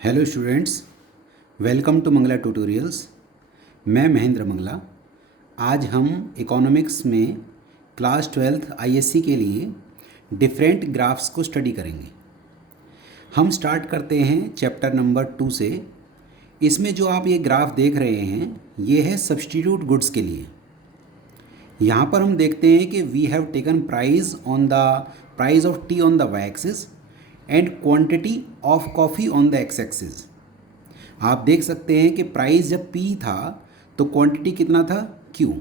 Hello students, welcome to Mangla tutorials. मैं महेंद्र मंगला। आज हम इकोनॉमिक्स में क्लास 12th आईएससी के लिए डिफरेंट ग्राफ्स को स्टडी करेंगे। हम स्टार्ट करते हैं चैप्टर नंबर 2 से। इसमें जो आप ये ग्राफ देख रहे हैं ये है सब्स्टिट्यूट गुड्स के लिए। यहाँ पर हम देखते हैं कि we have taken price of tea on the Y axis and quantity of coffee on the X axis. आप देख सकते हैं कि प्राइस जब P था तो क्वांटिटी कितना था Q।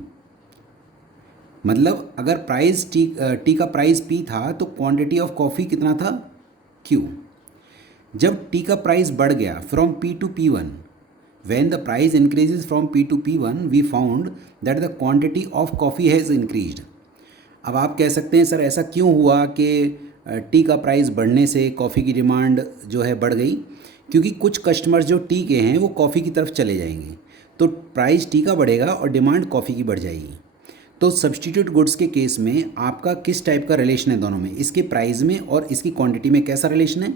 मतलब अगर प्राइस टी का प्राइस P था तो क्वांटिटी ऑफ कॉफ़ी कितना था Q। जब टी का प्राइस बढ़ गया from P to P1, when the price increases from P to P1 we found that the quantity of coffee has increased। अब आप कह सकते हैं सर ऐसा क्यों हुआ कि टी का प्राइस बढ़ने से कॉफ़ी की डिमांड जो है बढ़ गई? क्योंकि कुछ कस्टमर्स जो टी के हैं वो कॉफ़ी की तरफ चले जाएंगे, तो प्राइस टी का बढ़ेगा और डिमांड कॉफ़ी की बढ़ जाएगी। तो सब्स्टिट्यूट गुड्स के केस में आपका किस टाइप का रिलेशन है दोनों में, इसके प्राइस में और इसकी क्वांटिटी में कैसा रिलेशन है?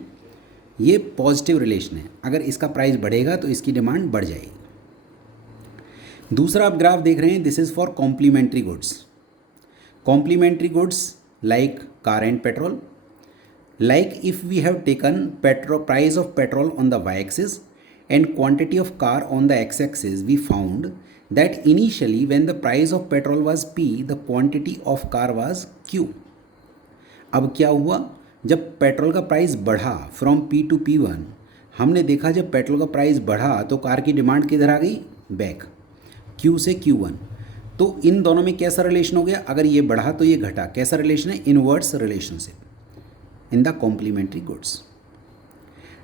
ये पॉजिटिव रिलेशन है। अगर इसका प्राइस बढ़ेगा तो इसकी डिमांड बढ़ जाएगी। दूसरा आप ग्राफ देख रहे हैं, this is for complementary goods. Complementary goods like car and petrol. Like if we have taken price of petrol on the y-axis and quantity of car on the x-axis, we found that initially when the price of petrol was P, the quantity of car was Q। अब क्या हुआ, जब petrol का price बढ़ा from P to P1, हमने देखा जब petrol का प्राइस बढ़ा तो कार की डिमांड किधर आ गई? बैक, Q से Q1। तो इन दोनों में कैसा रिलेशन हो गया? अगर ये बढ़ा तो ये घटा। कैसा रिलेशन है? Inverse relationship in the complementary goods.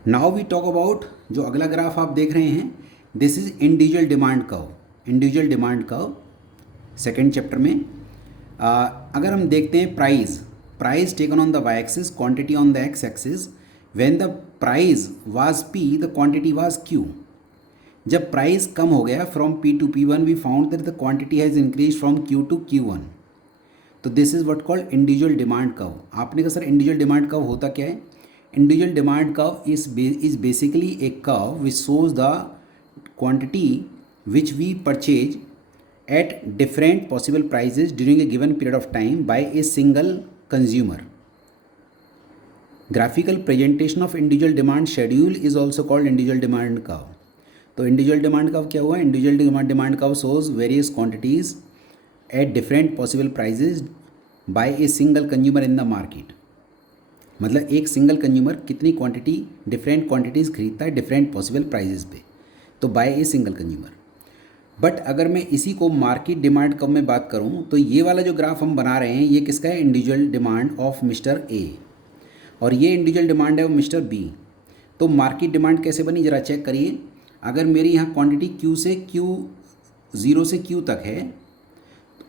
Now we talk about, जो अगला ग्राफ आप देख रहे हैं, this is individual demand curve. Individual demand curve second chapter में अगर हम देखते हैं price taken on the Y axis, quantity on the X axis. When the price was P the quantity was Q. जब प्राइस कम हो गया from P to P1 we found that the quantity has increase from Q to Q1। तो this is what called individual demand curve. आपने कहा sir individual demand curve होता क्या है? Individual demand curve is basically a curve which shows the quantity which we purchase at different possible prices during a given period of time by a single consumer. Graphical presentation of individual demand schedule is also called individual demand curve. तो individual demand curve क्या हुआ? Individual demand curve shows various quantities at different possible prices by a single consumer in the market. मतलब एक single consumer कितनी quantity, different quantities खरीदता है different possible prices पे, तो by a single consumer. But अगर मैं इसी को मार्केट डिमांड कर्व में बात करूं तो ये वाला जो ग्राफ हम बना रहे हैं ये किसका है? Individual demand of mister A, और ये इंडिविजुअल डिमांड है ऑफ मिस्टर बी। तो मार्केट डिमांड कैसे बनी ज़रा चेक करिए। अगर मेरी यहाँ क्वांटिटी Q से ज़ीरो से Q तक है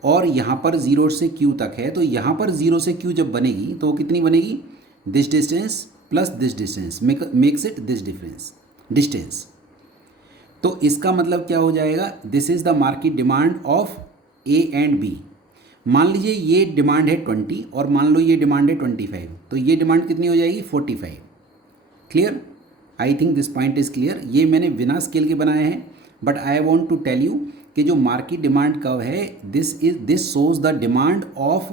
और यहाँ पर 0 से Q तक है, तो यहाँ पर 0 से Q जब बनेगी तो वो कितनी बनेगी? This distance plus this distance makes it this distance. तो इसका मतलब क्या हो जाएगा? This is the market demand of A and B. मान लीजिए ये डिमांड है 20 और मान लो ये डिमांड है 25, तो ये डिमांड कितनी हो जाएगी? 45। Clear? I think this point is clear. ये मैंने बिना स्केल के बनाया है, but I want to tell you कि जो मार्केट डिमांड कर्व है this shows the demand of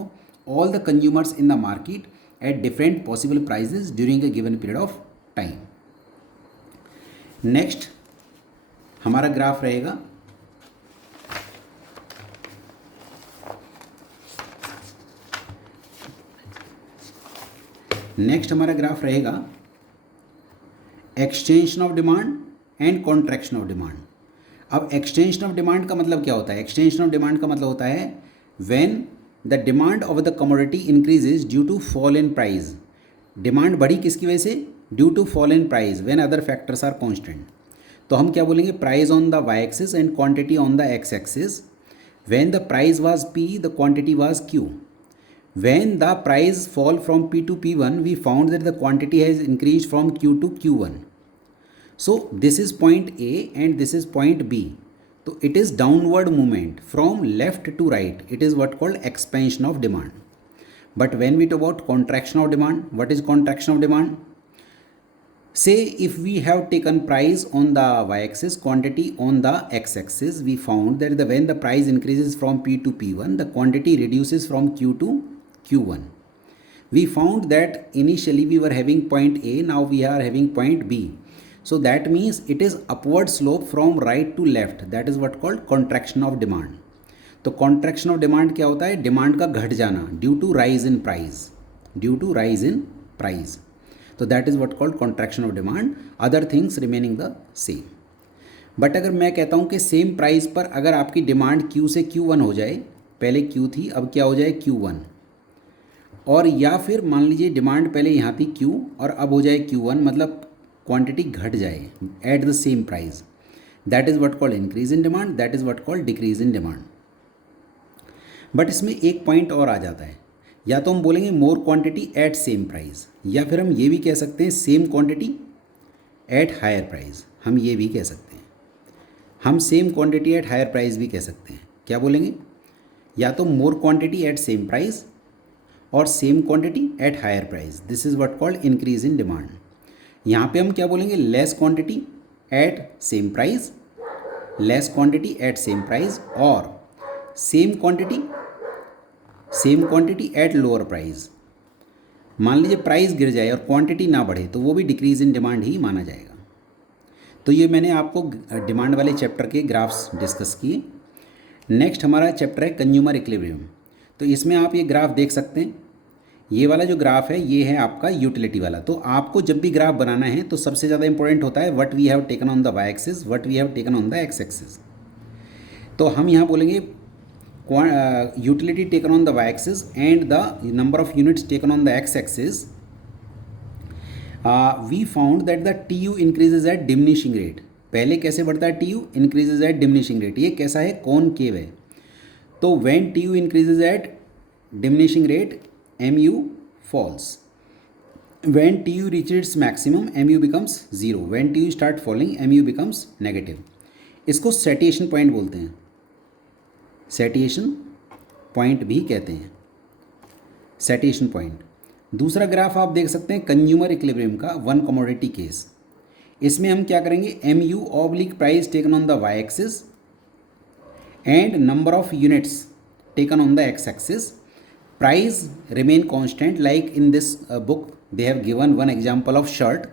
all the consumers in the market at different possible prices during a given period of time. Next हमारा graph रहेगा extension of demand and contraction of demand. अब extension of demand का मतलब क्या होता है? Extension of demand का मतलब होता है when the demand of the commodity increases due to fall in price. Demand बढ़ी किसकी वजह से? Due to fall in price when other factors are constant. तो हम क्या बोलेंगे? Price on the Y axis and quantity on the X axis. When the price was P the quantity was Q। When the price fall from P to P1 we found that the quantity has increase from Q to Q1। So this is point A and this is point B. So it is downward movement from left to right. It is what called expansion of demand. But when we talk about contraction of demand, what is contraction of demand? Say if we have taken price on the y-axis, quantity on the x-axis, we found that when the price increases from P to P1, the quantity reduces from Q to Q1. We found that initially we were having point A, now we are having point B. So that means it is upward slope from right to left. That is what called contraction of demand. तो contraction of demand क्या होता है? Demand का घट जाना due to rise in price, due to rise in price. तो that is what called contraction of demand, other things remaining the same. But अगर मैं कहता हूँ कि सेम प्राइस पर अगर आपकी डिमांड Q से Q1 हो जाए, पहले Q थी अब क्या हो जाए Q1, और या फिर मान लीजिए डिमांड पहले यहाँ थी Q और अब हो जाए Q1, मतलब क्वांटिटी घट जाए at the same price, that is what called increase in demand, that is what called decrease in demand. But इसमें एक पॉइंट और आ जाता है, या तो हम बोलेंगे more quantity at same price, या फिर हम ये भी कह सकते हैं same quantity at higher price. हम ये भी कह सकते हैं, हम same quantity at higher price भी कह सकते हैं. क्या बोलेंगे? या तो more quantity at same price और same quantity at higher price. This is what called increase in demand. यहाँ पे हम क्या बोलेंगे? Less quantity at same price, less quantity at same price, और same quantity at lower price. मान लीजिए price गिर जाए और क्वांटिटी ना बढ़े तो वो भी डिक्रीज इन डिमांड ही माना जाएगा. तो ये मैंने आपको डिमांड वाले चैप्टर के ग्राफ्स डिस्कस किए. नेक्स्ट हमारा चैप्टर है कंज्यूमर इक्विलिब्रियम. तो इसमें आप ये ग्राफ देख सकते हैं. ये वाला जो ग्राफ है ये है आपका यूटिलिटी वाला. तो आपको जब भी ग्राफ बनाना है तो सबसे ज़्यादा इंपॉर्टेंट होता है what we have taken on the Y axis, what we have taken on the X axis. तो हम यहाँ बोलेंगे utility taken on the y-axis and the number of units taken on the x-axis. We found that the TU increases at diminishing rate. पहले कैसे बढ़ता है TU? Increases at diminishing rate. ये कैसा है? कॉनकेव है. तो when TU increases at diminishing rate, MU falls. When TU reaches its maximum, MU becomes 0. When TU start falling, MU becomes negative. इसको saturation point बोलते हैं, सैटिएशन पॉइंट भी कहते हैं, सैटिएशन पॉइंट. दूसरा ग्राफ आप देख सकते हैं कंज्यूमर इक्विलिब्रियम का, वन कमोडिटी केस. इसमें हम क्या करेंगे? MU oblique price taken on the Y axis and number of units taken on the X axis. Price remain constant like in this book they have given one example of shirt.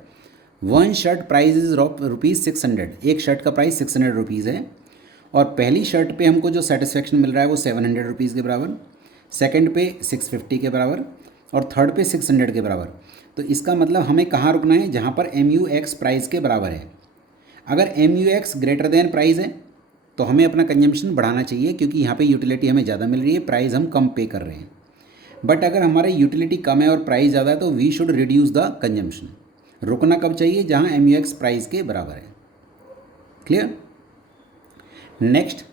One shirt price is ₹600. एक shirt का price 600 rupees है, और पहली shirt पे हमको जो satisfaction मिल रहा है वो 700 रुपीज़ के बराबर, सेकंड पे 650 के बराबर, और थर्ड पे 600 के बराबर. तो इसका मतलब हमें कहाँ रुकना है? जहाँ पर MUX प्राइस के बराबर है. अगर MUX ग्रेटर देन प्राइस है तो हमें अपना कंजम्पशन बढ़ाना चाहिए, क्योंकि यहाँ पे यूटिलिटी हमें ज़्यादा मिल रही है, प्राइस हम कम पे कर रहे हैं. बट अगर हमारा यूटिलिटी कम है और प्राइस ज़्यादा है तो we should reduce the consumption. रुकना कब चाहिए? जहाँ MUX प्राइस के बराबर है. क्लियर? नेक्स्ट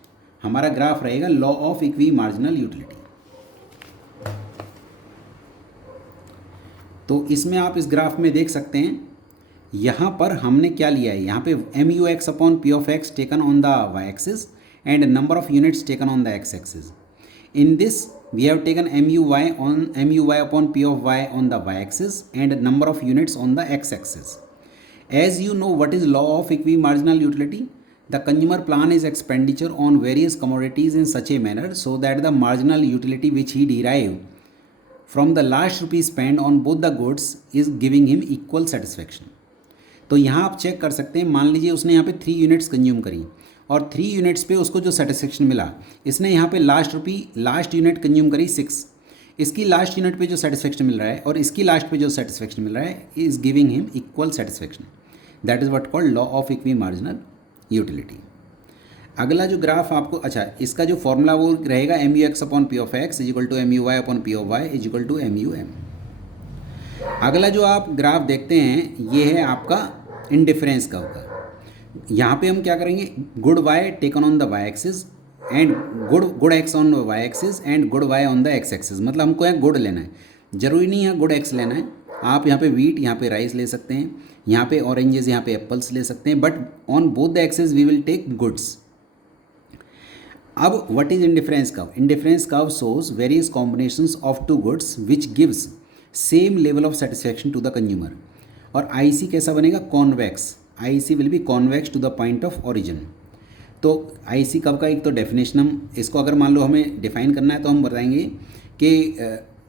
हमारा ग्राफ रहेगा law of equi marginal utility. तो इसमें आप इस ग्राफ में देख सकते हैं, यहाँ पर हमने क्या लिया है? यहाँ पे MUX upon P of X taken on the Y axis and number of units taken on the X axis. In this we have taken MUY upon P of Y on the Y axis and number of units on the X axis. As you know what is law of equi marginal utility? The consumer plan is expenditure on various commodities in such a manner so that the marginal utility which he derived from the last rupee spent on both the goods is giving him equal satisfaction. तो यहाँ आप check कर सकते हैं, मान लीजिए उसने यहाँ पे 3 यूनिट्स कंज्यूम करी और 3 यूनिट्स पे उसको जो सेटिस्फेक्शन मिला, इसने यहाँ पे लास्ट यूनिट कंज्यूम करी 6, इसकी लास्ट यूनिट पे जो सेटिस्फेक्शन मिल रहा है और इसकी लास्ट पे जो सेटिस्फेक्शन मिल रहा है is giving him equal satisfaction. That is what called law of equi marginal utility. अगला जो ग्राफ आपको, अच्छा इसका जो फॉर्मूला वो रहेगा MUX upon P of X is equal to MUY upon P of Y is equal to MUM. अगला जो आप ग्राफ देखते हैं ये है आपका इंडिफरेंस कर्व का. यहाँ पे हम क्या करेंगे? Good Y taken on the Y axis and good X on Y axis and good Y on the X axis. मतलब हमको यहाँ गुड लेना है, ज़रूरी नहीं है गुड X लेना है. आप यहाँ पे वीट, यहाँ पे राइस ले सकते हैं, यहाँ पे ऑरेंजेस, यहाँ पे एप्पल्स ले सकते हैं, but on both the axis we will take goods. अब what is indifference curve? Indifference curve shows various combinations of two goods which gives same level of satisfaction to the consumer. और I C कैसा बनेगा, convex, I C will be convex to the point of origin. तो I सी कब का, एक तो definition हम इसको अगर मान लो हमें डिफाइन करना है तो हम बताएंगे कि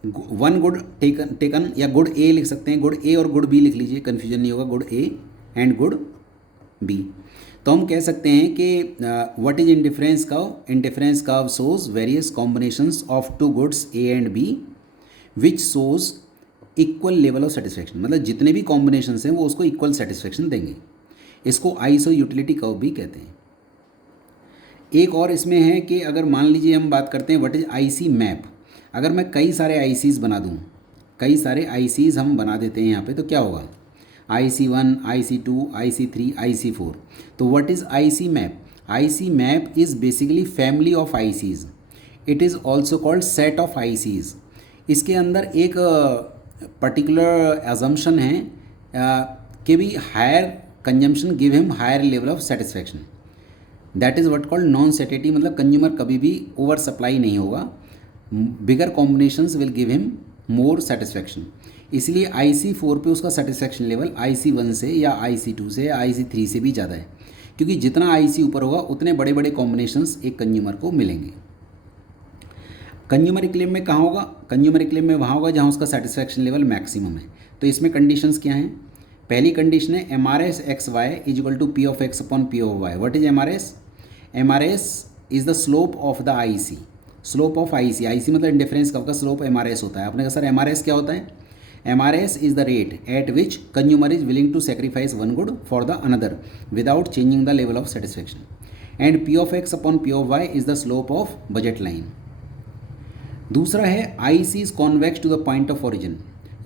वन गुड टेकन या गुड ए लिख सकते हैं, गुड ए और गुड बी लिख लीजिए, कन्फ्यूजन नहीं होगा, good A and good B. तो हम कह सकते हैं कि what is indifference curve, indifference curve shows various combinations of two goods A and B which shows equal level of satisfaction, मतलब जितने भी कॉम्बिनेशंस हैं वो उसको इक्वल सेटिस्फेक्शन देंगे। इसको आइसो यूटिलिटी कर्व भी कहते हैं। एक और इसमें है कि अगर मान लीजिए हम बात करते हैं व्हाट इज आईसी मैप, अगर मैं कई सारे आईसीज बना दूं, कई सारे आईसीज हम बना देते हैं यहाँ पे, तो क्या होगा, IC1, IC2, IC3, IC4। तो what is IC map, IC map is basically family of ICs, it is also called set of ICs. इसके अंदर एक पर्टिकुलर एजम्पशन है कि भी higher consumption give him higher level of satisfaction, that is what called non satiety, मतलब consumer कभी भी over supply नहीं होगा, bigger combinations will give him more satisfaction. इसलिए IC4 पे उसका सेटिस्फेक्शन लेवल IC1 से या IC2 से या IC3 से भी ज़्यादा है, क्योंकि जितना IC ऊपर होगा उतने बड़े बड़े कॉम्बिनेशंस एक कंज्यूमर को मिलेंगे। कंज्यूमर क्लेम में कहाँ होगा, कंज्यूमर क्लेम में वहाँ होगा जहाँ उसका सेटिस्फेक्शन लेवल मैक्सिमम है। तो इसमें कंडीशंस क्या हैं, पहली कंडीशन है MRS XY is equal to P of X upon P of Y। What is MRS, MRS is the slope of the IC, slope of IC, IC मतलब indifference curve का slope MRS होता है। आपने कहा sir MRS क्या होता है, MRS is the rate at which consumer is willing to sacrifice one good for the another without changing the level of satisfaction, and P of X upon P of Y is the slope of budget line। दूसरा है IC is convex to the point of origin।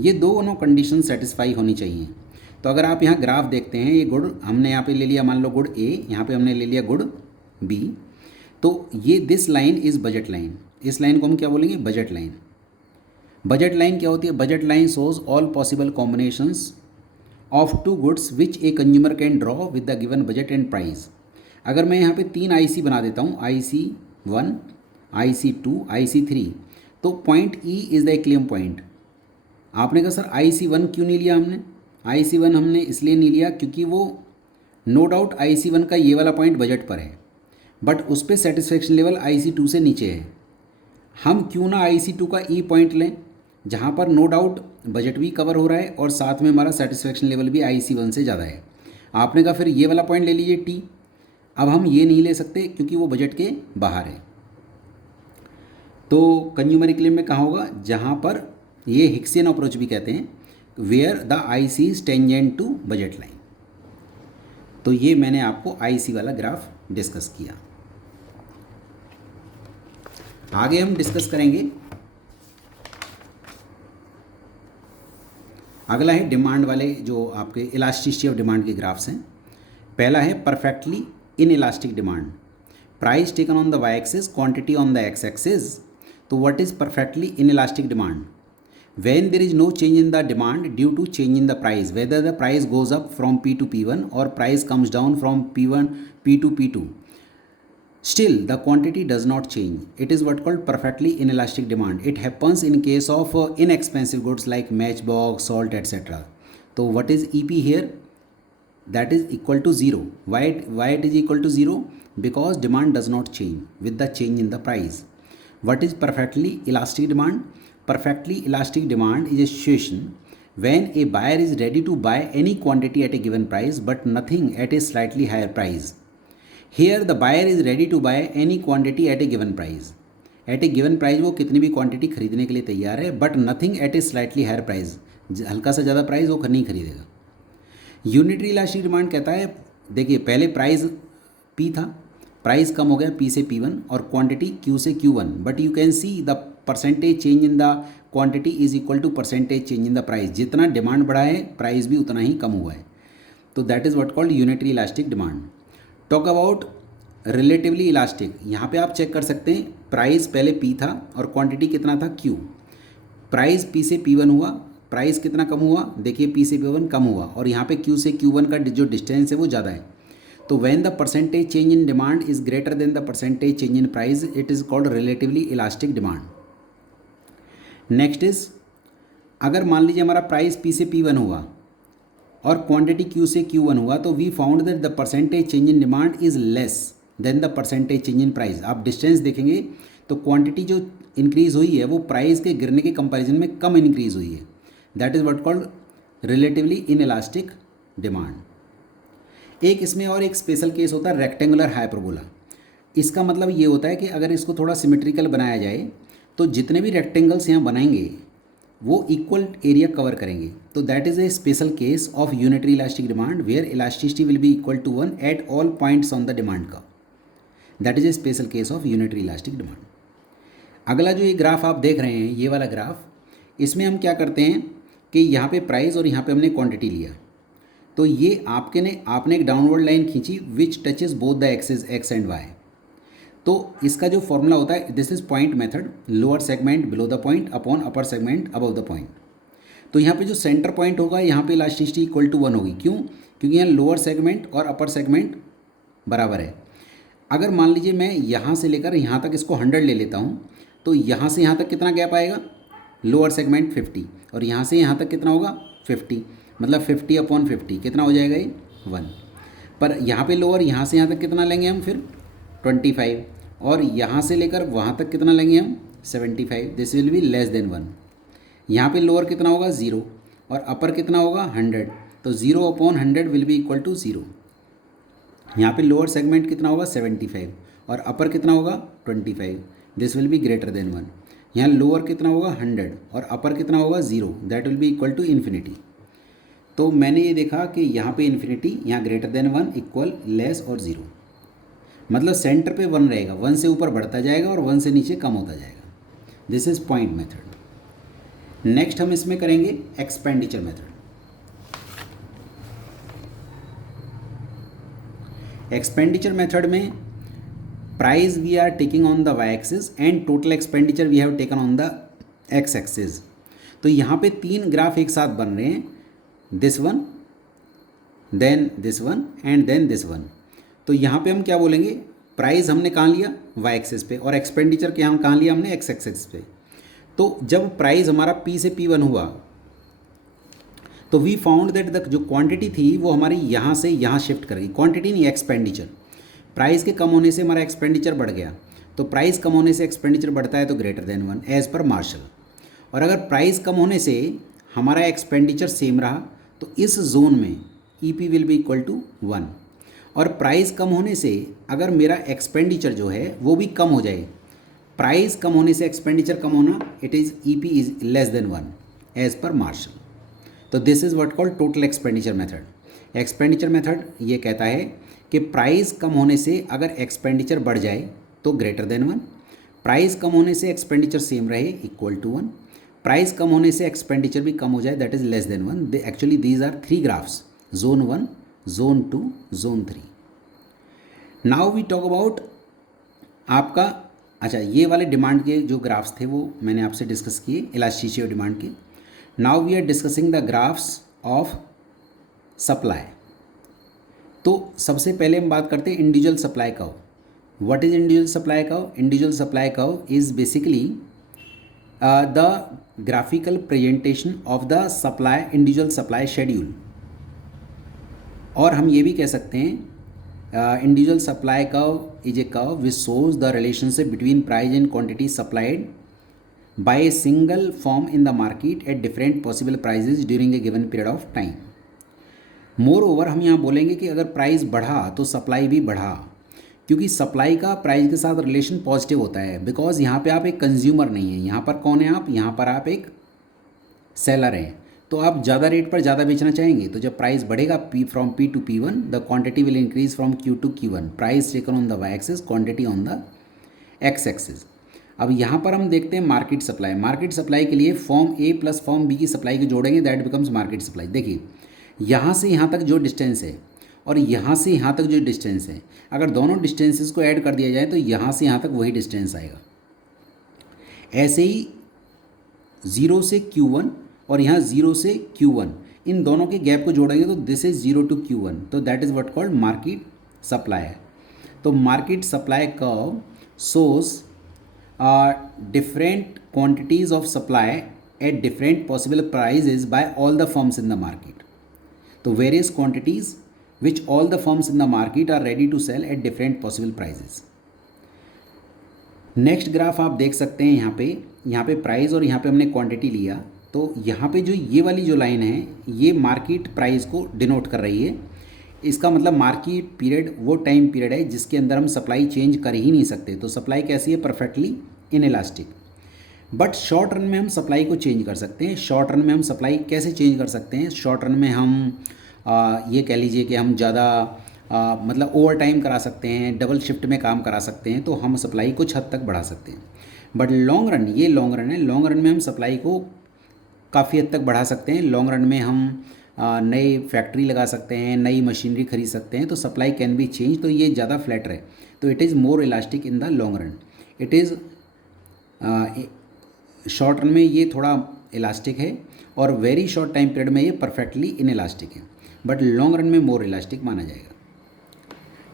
ये दोनों condition satisfy होनी चाहिए। तो अगर आप यहाँ ग्राफ देखते हैं, ये गुड हमने यहाँ पे ले लिया, मान लो गुड A, यहाँ पे हमने ले लिया गुड B, तो ये this line is budget line, इस लाइन को हम क्या बोलेंगे, बजट लाइन। बजट लाइन क्या होती है, budget line shows all possible combinations of two goods which a consumer can draw with the given budget and price. अगर मैं यहाँ पे 3 IC बना देता हूँ, IC1, IC2, IC3, तो point E is the equilibrium point. आपने कहा सर IC1 क्यों नहीं लिया हमने, IC1 हमने इसलिए नहीं लिया क्योंकि वो नो डाउट IC1 का ये वाला पॉइंट बजट पर है, बट उस पर सेटिस्फेक्शन लेवल IC2 से नीचे है। हम क्यों ना IC2 का E पॉइंट लें जहाँ पर नो डाउट बजट भी कवर हो रहा है और साथ में हमारा सेटिस्फेक्शन लेवल भी IC1 से ज़्यादा है। आपने कहा फिर ये वाला पॉइंट ले लीजिए T, अब हम ये नहीं ले सकते क्योंकि वो बजट के बाहर है। तो कंज्यूमर क्लेम में कहाँ होगा, जहाँ पर ये हिक्सियन अप्रोच भी कहते हैं, where the IC is tangent to budget line. तो ये मैंने आपको IC वाला ग्राफ डिस्कस किया। आगे हम डिस्कस करेंगे, अगला है डिमांड वाले जो आपके इलास्टिसिटी ऑफ डिमांड के ग्राफ्स हैं। पहला है perfectly inelastic demand, price taken on the Y axis, quantity on the X axis. तो what is perfectly inelastic demand, when there is no change in the demand due to change in the price, whether the price goes up from P to P1 or price comes down from P to P2, still the quantity does not change. It is what called perfectly inelastic demand. It happens in case of inexpensive goods like matchbox, salt, etc. So what is EP here, that is equal to 0. Why it is equal to 0, because demand does not change with the change in the price. What is perfectly elastic demand? Perfectly elastic demand is a situation when a buyer is ready to buy any quantity at a given price but nothing at a slightly higher price. Here the buyer is ready to buy any quantity at a given price. At a given price वो कितनी भी quantity खरीदने के लिए तैयार है, but nothing at a slightly higher price, हल्का सा ज़्यादा प्राइस वो नहीं खरीदेगा। यूनिटरी इलास्टिक डिमांड कहता है, देखिए पहले प्राइस P था, प्राइस कम हो गया P से P1 और क्वांटिटी Q से Q1, but you can see the percentage change in the quantity is equal to percentage change in the price. जितना डिमांड बढ़ा है प्राइस भी उतना ही कम हुआ है। तो that is what called unitary elastic demand. Talk about relatively elastic, यहाँ पे आप चेक कर सकते हैं, प्राइस पहले P था और क्वांटिटी कितना था Q, प्राइस P से P1 हुआ, प्राइस कितना कम हुआ, देखिए P से P1 कम हुआ और यहाँ पे Q से Q1 का जो डिस्टेंस है वो ज़्यादा है। तो when the percentage change in demand is greater than the percentage change in price, it is called relatively elastic demand. Next is, अगर मान लीजिए हमारा प्राइस P से P1 हुआ और क्वांटिटी Q से Q1 हुआ, तो we found that the percentage change in demand is less than the percentage change in price. आप डिस्टेंस देखेंगे तो क्वांटिटी जो इंक्रीज हुई है वो प्राइस के गिरने के कंपैरिजन में कम इंक्रीज हुई है। That is what called relatively inelastic demand. एक इसमें और एक स्पेशल केस होता है रेक्टेंगुलर हाइपरबोला। इसका मतलब ये होता है कि अगर इसको थोड़ा सिमेट्रिकल बनाया जाए तो जितने भी रेक्टेंगल्स यहाँ बनाएंगे वो इक्वल एरिया कवर करेंगे। तो that is a special case of unitary elastic demand where elasticity will be equal to 1 at all points on the demand का। That is a special case of unitary elastic demand. अगला जो ये graph आप देख रहे हैं, ये वाला ग्राफ, इसमें हम क्या करते हैं कि यहाँ पे प्राइस और यहाँ पे हमने क्वांटिटी लिया। तो ये आपने एक डाउनवर्ड लाइन खींची which touches both the axes X and Y. तो इसका जो फॉर्मूला होता है, this is point method, lower segment below the point upon upper segment above the point. तो यहाँ पे जो सेंटर पॉइंट होगा यहाँ पे इलास्टिसिटी इक्वल टू 1 होगी। क्यों? क्योंकि यहाँ लोअर सेगमेंट और अपर सेगमेंट बराबर है। अगर मान लीजिए मैं यहाँ से लेकर यहाँ तक इसको 100 ले लेता हूँ, तो यहाँ से यहाँ तक कितना गैप आएगा? लोअर सेगमेंट 50 और यहाँ से यहाँ तक कितना होगा? 50, मतलब 50 अपॉन 50 कितना हो जाएगा ये? 1। पर यहाँ पे लोअर, यहाँ से यहाँ तक कितना लेंगे हम फिर? 25, और यहाँ से लेकर वहाँ तक कितना लेंगे हम? 75। This will be less than 1। यहाँ पे लोअर कितना होगा? 0, और अपर कितना होगा? 100। तो 0 upon 100 will be equal to 0। यहाँ पे लोअर सेगमेंट कितना होगा? 75, और अपर कितना होगा? 25। This will be greater than 1। यहाँ लोअर कितना होगा? 100, और अपर कितना होगा? 0। That will be equal to infinity. तो मैंने ये देखा कि यहाँ पे इन्फिनिटी, यहाँ ग्रेटर देन 1, इक्वल, लेस और 0, मतलब सेंटर पे 1 रहेगा, 1 से ऊपर बढ़ता जाएगा और 1 से नीचे कम होता जाएगा। This is point method. Next हम इसमें करेंगे एक्सपेंडिचर मेथड। एक्सपेंडिचर मेथड में price we are taking on the Y axis and total expenditure we have taken on the X axis. तो यहाँ पे 3 ग्राफ एक साथ बन रहे हैं, this one, then this one and then this one. तो यहाँ पे हम क्या बोलेंगे? प्राइस हमने कहाँ लिया? वाई एक्सिस पे, और एक्सपेंडिचर के हम कहाँ लिया? हमने एक्स एक्सिस पे। तो जब प्राइस हमारा P से P1 हुआ तो वी फाउंड दैट द जो क्वांटिटी थी वो हमारी यहाँ से यहाँ शिफ्ट कर गई। क्वांटिटी नहीं, एक्सपेंडिचर। प्राइस के कम होने से हमारा एक्सपेंडिचर बढ़ गया। तो प्राइस कम होने से एक्सपेंडिचर बढ़ता है तो greater than 1 as per Marshall. और अगर प्राइस कम होने से हमारा एक्सपेंडिचर सेम रहा तो इस जोन में EP will be equal to 1। और प्राइस कम होने से अगर मेरा एक्सपेंडिचर जो है वो भी कम हो जाए, प्राइस कम होने से एक्सपेंडिचर कम होना, it is EP is less than 1 as per Marshall. तो this is what called total expenditure method. Expenditure method ये कहता है कि प्राइस कम होने से अगर एक्सपेंडिचर बढ़ जाए तो ग्रेटर देन 1, प्राइस कम होने से एक्सपेंडिचर सेम रहे इक्वल टू 1, प्राइस कम होने से एक्सपेंडिचर भी कम हो जाए that is less than 1। Actually these are 3 graphs, zone 1, zone 2, zone 3। Now we talk about आपका, अच्छा ये वाले डिमांड के जो ग्राफ्स थे वो मैंने आपसे डिस्कस किए, इलास्टिसिटी ऑफ डिमांड के। Now we are discussing the graphs of supply. तो सबसे पहले हम बात करते हैं individual supply curve. What is individual supply curve? Individual supply curve is basically the graphical presentation of the supply, individual supply schedule. और हम ये भी कह सकते हैं individual supply curve is a curve which shows the relationship between price and quantity supplied by a single firm in the market at different possible prices during a given period of time. Moreover, हम यहाँ बोलेंगे कि अगर price बढ़ा तो supply भी बढ़ा, क्योंकि सप्लाई का प्राइस के साथ रिलेशन पॉजिटिव होता है। बिकॉज यहाँ पे आप एक कंज्यूमर नहीं है, यहाँ पर कौन है आप? यहाँ पर आप एक सेलर हैं। तो आप ज़्यादा रेट पर ज़्यादा बेचना चाहेंगे, तो जब प्राइस बढ़ेगा from P to P1, the quantity will increase from Q to Q1, price taken on the Y axis, quantity on the X axis. अब यहाँ पर हम देखते हैं मार्केट सप्लाई। मार्केट सप्लाई के लिए form A plus form B की supply को जोड़ेंगे, दैट बिकम्स मार्केट सप्लाई। देखिए यहाँ से यहाँ तक जो डिस्टेंस है और यहाँ से यहाँ तक जो डिस्टेंस है, अगर दोनों डिस्टेंसेस को ऐड कर दिया जाए तो यहाँ से यहाँ तक वही डिस्टेंस आएगा। ऐसे ही 0 से Q1 और यहाँ 0 से Q1, इन दोनों के गैप को जोड़ेंगे तो दिस इज 0 to Q1, तो that is what called market supply है। तो market supply curve shows different quantities of supply at different possible prices by all the firms in the market। तो various quantities which all the firms in the market are ready to sell at different possible prices. Next graph आप देख सकते हैं यहाँ पे price और यहाँ पे हमने क्वांटिटी लिया, तो यहाँ पे जो ये वाली जो लाइन है ये मार्केट प्राइस को डिनोट कर रही है। इसका मतलब मार्केट पीरियड वो टाइम पीरियड है जिसके अंदर हम सप्लाई चेंज कर ही नहीं सकते। तो सप्लाई कैसी है, perfectly inelastic. But short run में हम सप्लाई को चेंज कर सकते हैं। शॉर्ट रन में हम सप्लाई कैसे चेंज कर सकते हैं, शॉर्ट रन में हम ये कह लीजिए कि हम ज़्यादा मतलब ओवर टाइम करा सकते हैं, डबल शिफ्ट में काम करा सकते हैं, तो हम सप्लाई कुछ हद तक बढ़ा सकते हैं। बट लॉन्ग रन, ये लॉन्ग रन है, लॉन्ग रन में हम सप्लाई को काफ़ी हद तक बढ़ा सकते हैं। लॉन्ग रन में हम नई फैक्ट्री लगा सकते हैं, नई मशीनरी खरीद सकते हैं, तो सप्लाई कैन बी चेंज। तो ये ज़्यादा फ्लैटर है, तो it is more elastic in the long run. It is short run में ये थोड़ा इलास्टिक है और वेरी शॉर्ट टाइम पीरियड में ये परफेक्टली इन इलास्टिक है, बट लॉन्ग रन में मोर इलास्टिक माना जाएगा।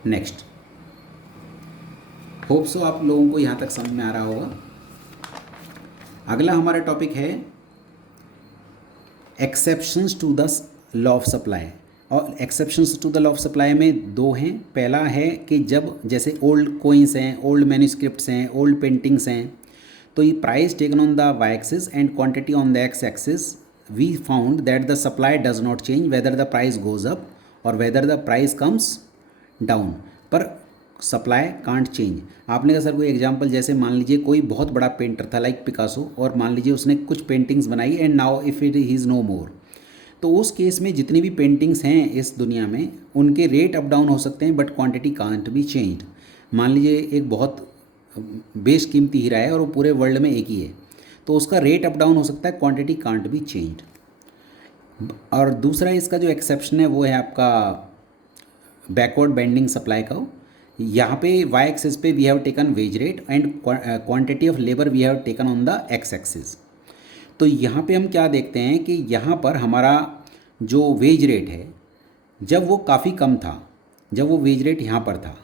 नेक्स्ट, होप सो आप लोगों को यहाँ तक समझ में आ रहा होगा। अगला हमारा टॉपिक है exceptions to the law of supply. और exceptions to the law of supply में दो हैं। पहला है कि जब जैसे ओल्ड कोइंस हैं, ओल्ड मैन्यूस्क्रिप्ट्स हैं, ओल्ड पेंटिंग्स हैं, तो ये price taken on the Y axis and quantity on the X axis, we found that the supply does not change whether the price goes up और whether the price comes down, पर supply can't change. आपने कहा sir कोई example, जैसे मान लीजिए कोई बहुत बड़ा पेंटर था लाइक पिकासो, और मान लीजिए उसने कुछ पेंटिंग्स बनाई and now if it he is no more, तो उस केस में जितनी भी पेंटिंग्स हैं इस दुनिया में उनके रेट अप डाउन हो सकते हैं, but quantity can't be change. मान लीजिए एक बहुत बेशकीमती हीरा है और वो पूरे वर्ल्ड में एक ही है, तो उसका रेट अप डाउन हो सकता है, क्वांटिटी कांट बी चेंज। और दूसरा इसका जो एक्सेप्शन है वो है आपका बैकवर्ड बेंडिंग सप्लाई का। यहाँ पे वाई एक्सिस पे we have taken wage rate and quantity of labour we have taken on the X axis. तो यहाँ पे हम क्या देखते हैं कि यहाँ पर हमारा जो वेज रेट है जब वो काफ़ी कम था, जब वो वेज रेट यहाँ पर था,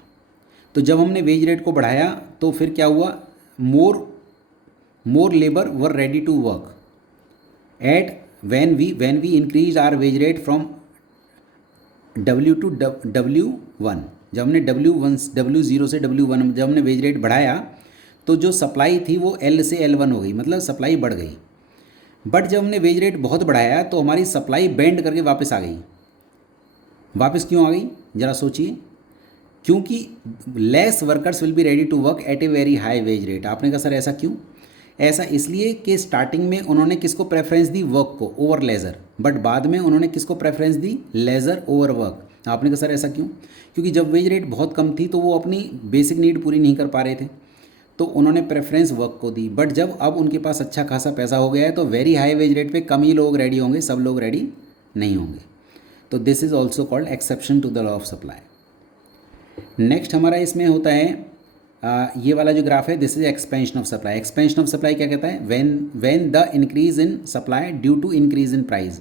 तो जब हमने वेज रेट को बढ़ाया तो फिर क्या हुआ, more labour were ready to work at when we increase our wage rate from W to W1। जब हमने W0 से W1 जब हमने वेज रेट बढ़ाया तो जो सप्लाई थी वो L से L1 हो गई, मतलब सप्लाई बढ़ गई। बट जब हमने वेज रेट बहुत बढ़ाया तो हमारी सप्लाई बेंड करके वापस आ गई। वापस क्यों आ गई ज़रा सोचिए, क्योंकि less workers will be ready to work at a very high wage rate. आपने कहा सर ऐसा क्यों, ऐसा इसलिए कि स्टार्टिंग में उन्होंने किसको प्रेफरेंस दी, वर्क को ओवर लेज़र, बट बाद में उन्होंने किसको प्रेफरेंस दी, लेज़र ओवर वर्क। आपने कहा सर ऐसा क्यों, क्योंकि जब वेज रेट बहुत कम थी तो वो अपनी बेसिक नीड पूरी नहीं कर पा रहे थे, तो उन्होंने प्रेफरेंस वर्क को दी। बट जब अब उनके पास अच्छा खासा पैसा हो गया है तो वेरी हाई वेज रेट पे कम ही लोग रेडी होंगे, सब लोग रेडी नहीं होंगे। तो this is also called exception to the law of supply. Next हमारा इसमें होता है ये वाला जो ग्राफ है, this is expansion of supply. Expansion of supply क्या कहता है, when the increase in supply due to increase in price.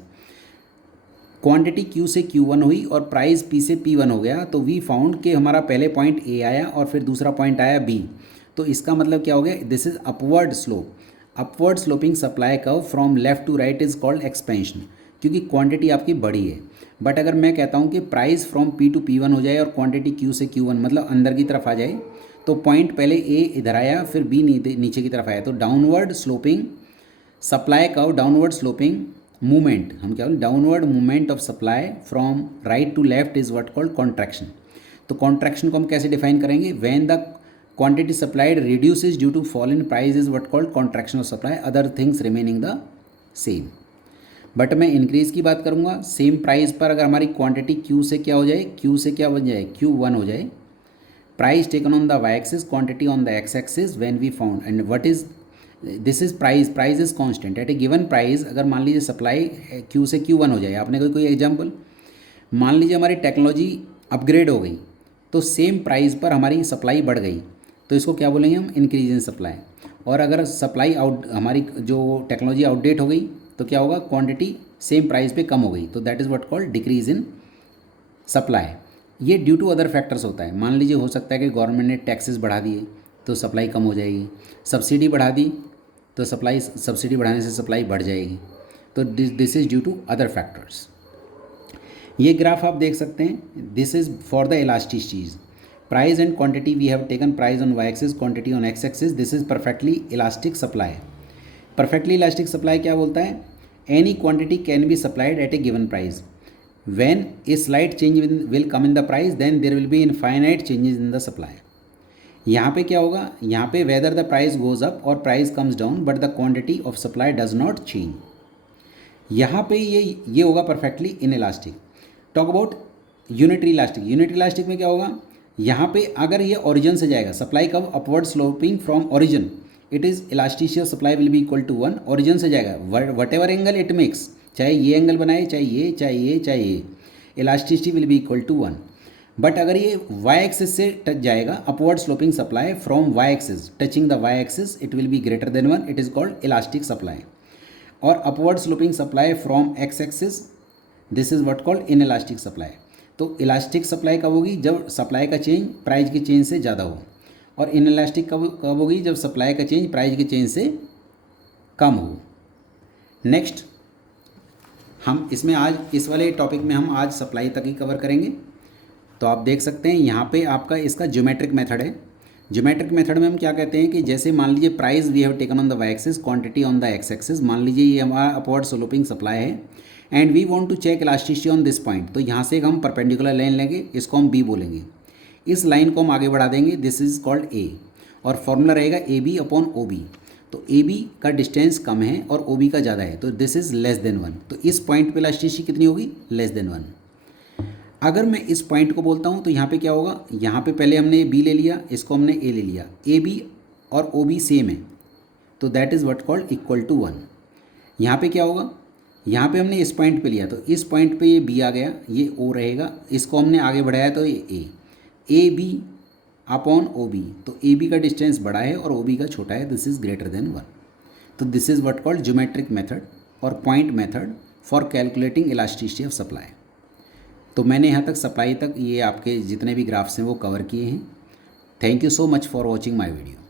Quantity Q से Q1 हुई और प्राइस P से P1 हो गया, तो वी फाउंड कि हमारा पहले पॉइंट A आया और फिर दूसरा पॉइंट आया B। तो इसका मतलब क्या हो गया, this is upward slope. Upward sloping supply curve from left to right is called expansion, क्योंकि क्वांटिटी आपकी बढ़ी है। बट अगर मैं कहता हूँ कि price from P to P1 हो जाए और क्वांटिटी Q से Q1 मतलब अंदर की तरफ आ जाए, तो पॉइंट पहले A इधर आया फिर B नीचे की तरफ आया, तो downward sloping supply curve, downward sloping movement, हम क्या बोले, downward movement of supply from right to left is what called contraction. तो कॉन्ट्रैक्शन को हम कैसे डिफाइन करेंगे, when the quantity supplied reduces due to fall in price is what called contraction of supply, other things remaining the same. But मैं increase की बात करूँगा, same price पर अगर हमारी क्वांटिटी Q से क्या हो जाए, Q से क्या बन जाए, Q1 हो जाए, price taken on the Y axis, quantity on the X axis, when we found and what is this is price is constant at a given price. अगर मान लीजिए सप्लाई Q से Q1 हो जाए, आपने कोई एग्जांपल, मान लीजिए हमारी टेक्नोलॉजी अपग्रेड हो गई तो सेम प्राइस पर हमारी सप्लाई बढ़ गई, तो इसको क्या बोलेंगे हम, इंक्रीज इन सप्लाई। और अगर सप्लाई आउट हमारी जो टेक्नोलॉजी आउटडेट हो गई तो क्या होगा, क्वांटिटी सेम प्राइस पे कम हो गई, तो that is what called decrease in supply. ये ड्यू टू अदर फैक्टर्स होता है। मान लीजिए हो सकता है कि गवर्नमेंट ने टैक्सेस बढ़ा दिए तो सप्लाई कम हो जाएगी, सब्सिडी बढ़ा दी तो सब्सिडी बढ़ाने से सप्लाई बढ़ जाएगी, तो this is due to other factors. ये ग्राफ आप देख सकते हैं, this is for the elasticities, price and quantity we have taken price on Y axis, quantity on X axis, this is perfectly elastic supply. Perfectly elastic supply क्या बोलता है? Any quantity can be supplied at a given price, when a slight change will come in the price then there will be infinite changes in the supply. यहाँ पे क्या होगा, यहाँ पे whether the price goes up और price comes down but the quantity of supply does not change. यहाँ पे ये होगा perfectly inelastic. Talk about unitary elastic, unitary elastic में क्या होगा, यहाँ पे अगर ये ओरिजिन से जाएगा, सप्लाई कब upward sloping from origin, it is elasticity supply will be equal to 1, origin से जाएगा whatever angle it makes, चाहे ये एंगल बनाए चाहे ये चाहे ये चाहे ये, elasticity will be equal to 1। But अगर ये वाई एक्सिस से टच जाएगा, upward sloping supply from Y axis touching the Y axis, it will be greater than 1, it is called elastic supply. और upward sloping supply from X axis, this is what called inelastic supply. तो elastic supply कब होगी, जब supply का change price के change से ज़्यादा हो, और इन इलास्टिक कब होगी, जब सप्लाई का चेंज प्राइस के चेंज से कम हो। नेक्स्ट हम इसमें आज इस वाले टॉपिक में हम आज सप्लाई तक ही कवर करेंगे। तो आप देख सकते हैं यहाँ पे आपका इसका ज्योमेट्रिक मेथड है। ज्योमेट्रिक मेथड में हम क्या कहते हैं कि जैसे मान लीजिए price we have taken on the Y axis, quantity on the X axis, मान लीजिए ये हमारा अपवर्ड स्लोपिंग सप्लाई है and we want to check elasticity on this point. तो यहाँ से हम परपेंडिकुलर लाइन लेंगे, इसको हम बी बोलेंगे, इस लाइन को हम आगे बढ़ा देंगे, दिस इज कॉल्ड ए, और फॉर्मूला रहेगा A B upon O B. तो ए बी का डिस्टेंस कम है और ओ बी का ज़्यादा है, तो दिस इज लेस देन 1। तो इस पॉइंट पे इलास्टिसिटी कितनी होगी, लेस देन 1। अगर मैं इस पॉइंट को बोलता हूँ तो यहाँ पे क्या होगा, यहाँ पे पहले हमने बी ले लिया, इसको हमने ए ले लिया, ए बी और ओ बी सेम है, तो that is what called equal to 1। यहाँ पे क्या होगा, यहाँ पे हमने इस पॉइंट पे लिया, तो इस पॉइंट पे ये बी आ गया, ये ओ रहेगा, इसको हमने आगे बढ़ाया तो ये A B upon O B, तो ए बी का डिस्टेंस बड़ा है और ओ बी का छोटा है, दिस इज़ ग्रेटर देन 1। तो this is what called geometric method और point method for calculating elasticity of supply. तो मैंने यहाँ तक सप्लाई तक ये आपके जितने भी ग्राफ्स हैं वो कवर किए हैं। Thank you so much for watching my video.